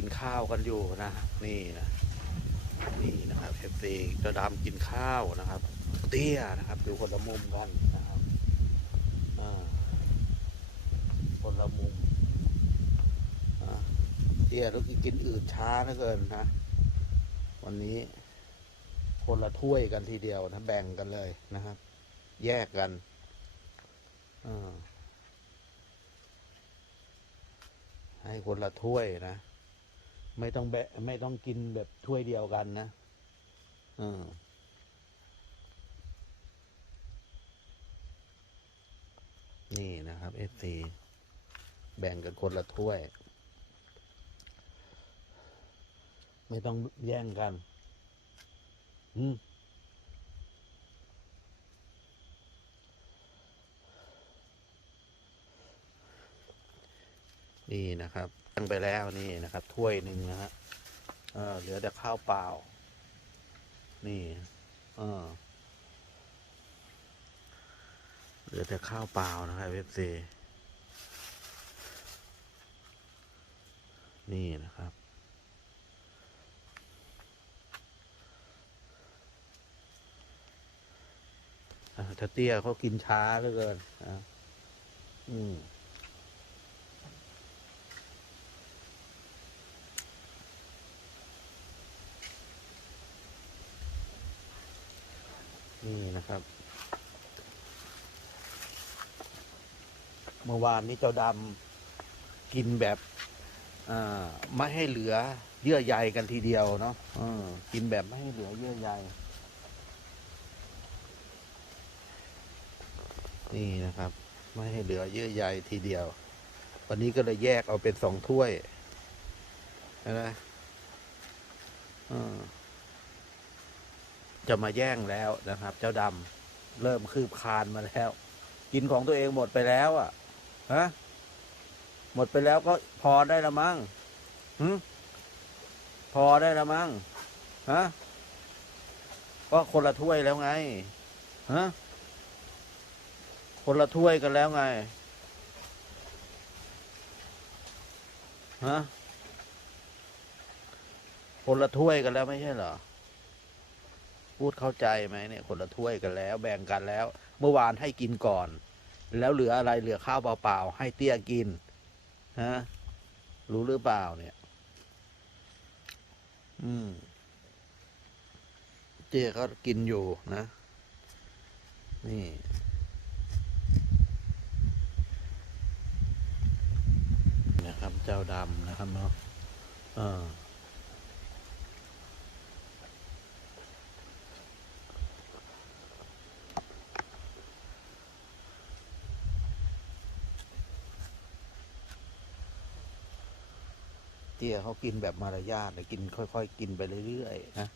กินข้าวกันอยู่นะ นี่นะนี่นะครับเอฟซีเจ้าดำกินข้าวนะครับ เตี้ยนะครับอยู่คนละมุมกันนะครับคนละมุมเตี้ยต้องกินอื่นช้าเหลือเกินนะ วันนี้คนละถ้วยกันทีเดียวนะแบ่งกันเลยนะครับ แยกกันให้คนละถ้วยนะ ไม่ต้องแบะไม่ต้องกินแบบถ้วยเดียวกันนะอนี่นะครับเอฟซีแบ่งกันคนละถ้วย ไม่ต้องแย่งกัน อืม นี่นะครับตั้งไปแล้วนี่นะครับ ถ้วยหนึ่งนะฮะเออเหลือแต่ข้าวเปล่า นี่ เออเหลือแต่ข้าวเปล่านะครับเอฟซีนี่นะครับอ่าถ้าเตี้ยเขากินช้าเหลือเกินอะอืม นี่นะครับ เมื่อวานนี้เจ้าดำกินแบบไม่ให้เหลือเยื่อใยกันทีเดียวเนาะกินแบบไม่ให้เหลือเยื่อใยนี่นะครับ ไม่ให้เหลือเยื่อใยทีเดียว วันนี้ก็เลยแยกเอาเป็นสองถ้วยนะจะมาแย่งแล้วนะครับ เจ้าดำเริ่มคืบคานมาแล้ว กินของตัวเองหมดไปแล้ว อะ ฮะหมดไปแล้วก็พอได้ละมั้งหึพอได้ละมั้งฮะก็คนละถ้วยแล้วไงฮะคนละถ้วยกันแล้วไงฮะคนละถ้วยกันแล้วไม่ใช่เหรอพูดเข้าใจไหมเนี่ย คนละถ้วยกันแล้ว แบ่งกันแล้ว เมื่อวานให้กินก่อน แล้วเหลืออะไรเหลือข้าวเปล่าๆให้เตี้ยกินฮะรู้หรือเปล่าเนี่ย อืม เตี้ยก็กินอยู่นะ นี่นะครับ เจ้าดำนะครับเนาะเออ เตี้ยเขากินแบบมารยาทเลยกินค่อย ๆ กินไปเรื่อยๆนะ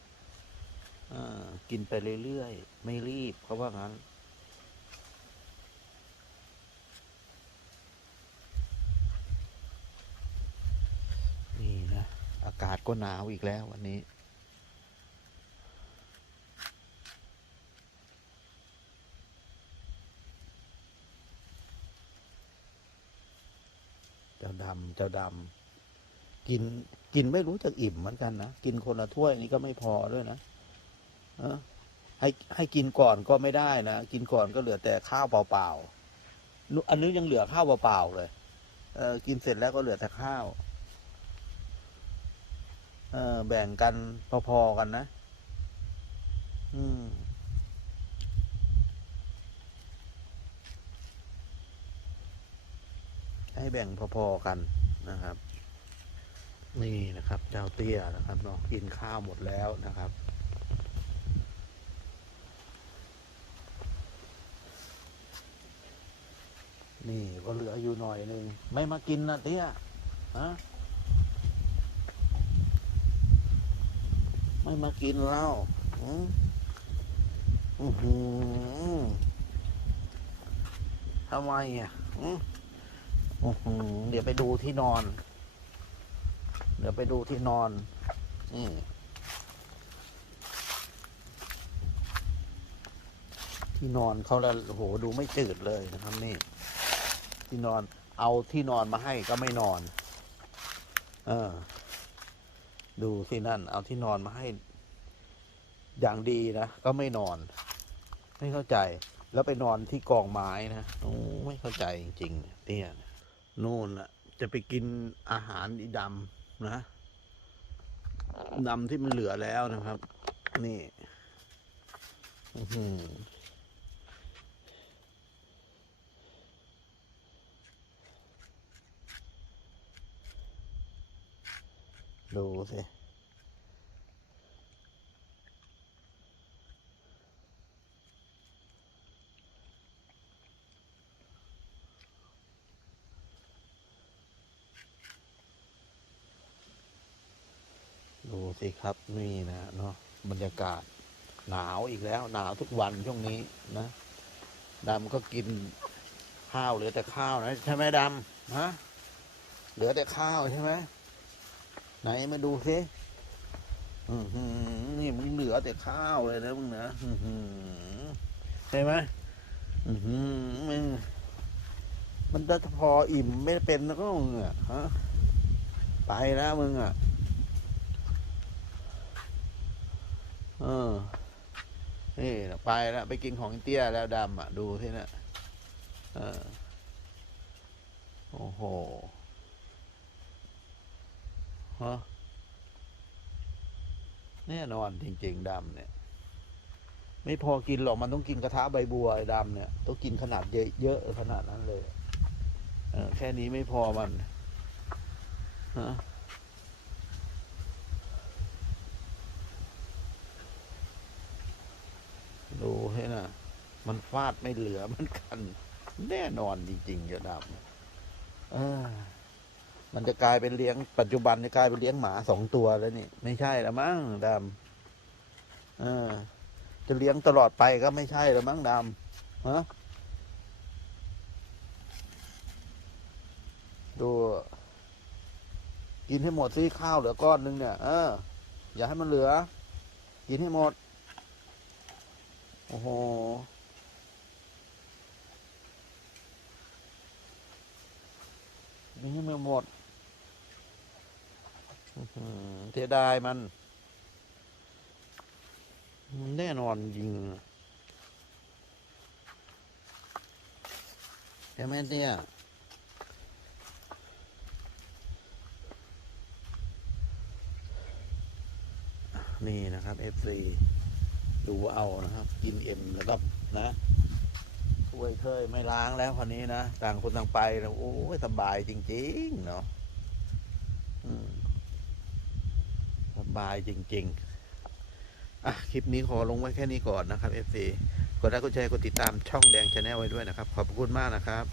กินไปเรื่อยๆ ไม่รีบเขาว่างั้น นี่นะ อากาศก็หนาวอีกแล้ววันนี้เจ้าดำเจ้าดำ กินกินไม่รู้จักอิ่มเหมือนกันนะกินคนละถ้วยนี่ก็ไม่พอด้วยนะเออให้ให้กินก่อนก็ไม่ได้นะกินก่อนก็เหลือแต่ข้าวเปล่าๆอันนี้ยังเหลือข้าวเปล่าๆเลยเออกินเสร็จแล้วก็เหลือแต่ข้าวเออแบ่งกันพอๆกันนะ อืมให้แบ่งพอๆกันนะครับ นี่นะครับ เจ้าเตี้ยนะครับเนาะกินข้าวหมดแล้วนะครับ นี่ก็เหลืออยู่หน่อยหนึ่งไม่มากินนะเตี้ยฮะไม่มากินเหล้าอือื้อหือทำไมอะอือหือเดี๋ยวไปดูที่นอน เดี๋ยวไปดูที่นอนอืมที่นอนเขาแล้วโอ้โหดูไม่จืดเลยนะครับนี่ ที่นอน เอาที่นอนมาให้ก็ไม่นอน เออ ดูสินั่น เอาที่นอนมาให้ อย่างดีนะก็ไม่นอน ไม่เข้าใจ แล้วไปนอนที่กองไม้นะโอ้ไม่เข้าใจจริงๆเนี่ยนู่นน่ะ จะไปกินอาหารอีดำ นะดำที่มันเหลือแล้วนะครับ นี่ดูสิ ดู สิครับนี่นะเนาะบรรยากาศหนาวอีกแล้ว หนาวทุกวันช่วงนี้นะดำก็กินข้าวเหลือแต่ข้าวนะใช่ไหมดำฮะเหลือแต่ข้าวใช่ไหมไหนมาดูสิอือหือนี่มึงเหลือแต่ข้าวเลยนะมึงนะใช่ไหมอือหือมึงมันจะพออิ่มไม่เป็นแล้วก็มึงอะฮะไปแล้วมึงอะ เออ นี่ไปแล้วไปกินของเตี้ยแล้วดำอะ ดูที่น่ะเออ โอ้โหฮะแน่นอนจริง ๆดำเนี่ย ไม่พอกินหรอกมันต้องกินกระทะใบบัวไอ้ดำเนี่ยต้องกินขนาดเยอะๆขนาดนั้นเลย เออ แค่นี้ไม่พอมันฮะ ดูให้นะมันฟาดไม่เหลือมันกัน แน่นอนจริงๆเจ้าดำมันจะกลายเป็นเลี้ยงปัจจุบันจะกลายเป็นเลี้ยงหมาสองตัวแล้วนี่ ไม่ใช่แล้วมั้งดำจะเลี้ยงตลอดไปก็ไม่ใช่แล้วมั้งดำฮะดู กินให้หมดสิข้าวเหลือก้อนนึงเนี่ย เออ อย่าให้มันเหลือ กินให้หมด โอ้โห นี่มันหมดเสียดายมันมัน แน่นอนจริงใช่ไหมเนี่ยนี่นะครับ FC ดูเอานะครับ กินเอ็มแล้วก็นะถ้วยเคยไม่ล้างแล้วคนนี้นะต่างคนต่างไปนะโอ้ยสบายจริง ๆ เนาะสบายจริง ๆ อะ คลิปนี้ขอลงไว้แค่นี้ก่อนนะครับ FC กดไลค์กดแชร์กดติดตามช่องแดงชาแนลไว้ด้วยนะครับ ขอบคุณมากนะครับ